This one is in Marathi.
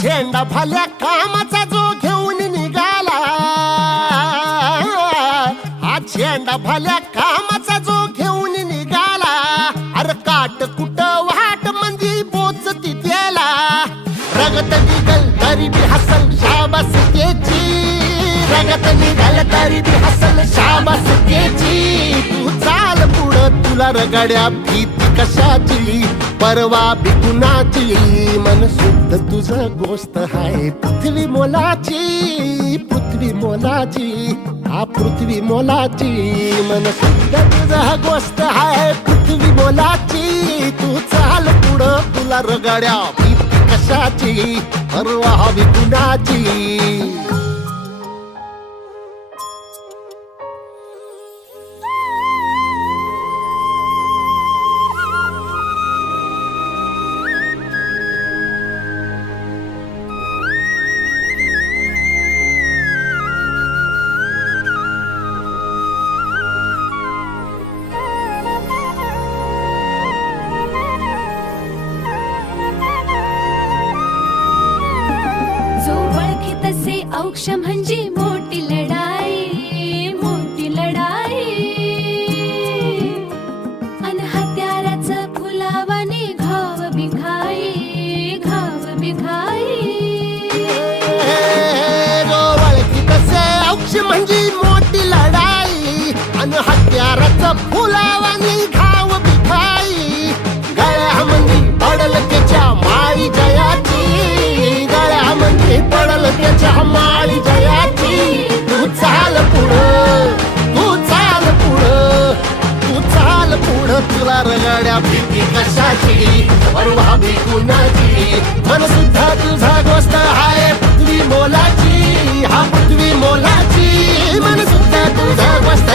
झेंडा भल्या कामाचा जो घेऊन निघाला, हा झेंडा भल्या कामाचा जो घेऊन निघाला, अरे काट कुट वाट मंदी पोचती त्याला, रगत निघल तरी बी हसल शाबास त्याची, रगत निघल तरी बी हसल शाबास त्याची. तू चाल पुढं तुला रगड्या भीती कशाची, परवा बी कुणाची, मन शुद्ध तुझं गोष्ट हाय पृथ्वी मोलाची, पृथ्वी मोलाची, हा पृथ्वी मोलाची, मन शुद्ध तुझं गोष्ट हाय पृथ्वी मोलाची. तू चाल पुढं तुला रगड्या भीती कशाची, परवा बी कुणाची. औक्ष म्हणजे मोठी लढाई, मोठी लढाई, अन हत्याराचं फुलावाने घाव बिघाई, घाव बिघाई. ओळखी तसे औक्ष म्हणजे मोठी लढाई, अन हत्याराचं फुलावाने घाव बिघाई. गळ्यामध्ये पडल त्याच्या माळी जयाची, गळ्यामध्ये पडल त्याच्या माळी जयाची. तू चाल पुढं, तू चाल पुढं, तू चाल पुढं, तुला रगड्या भीती कशाची, परवा बी कुणाची, मन सुद्धा तुझा गोष्ट हाय पृथ्वी मोलाची, हा पृथ्वी मोलाची, मन सुद्धा तुझा गोष्ट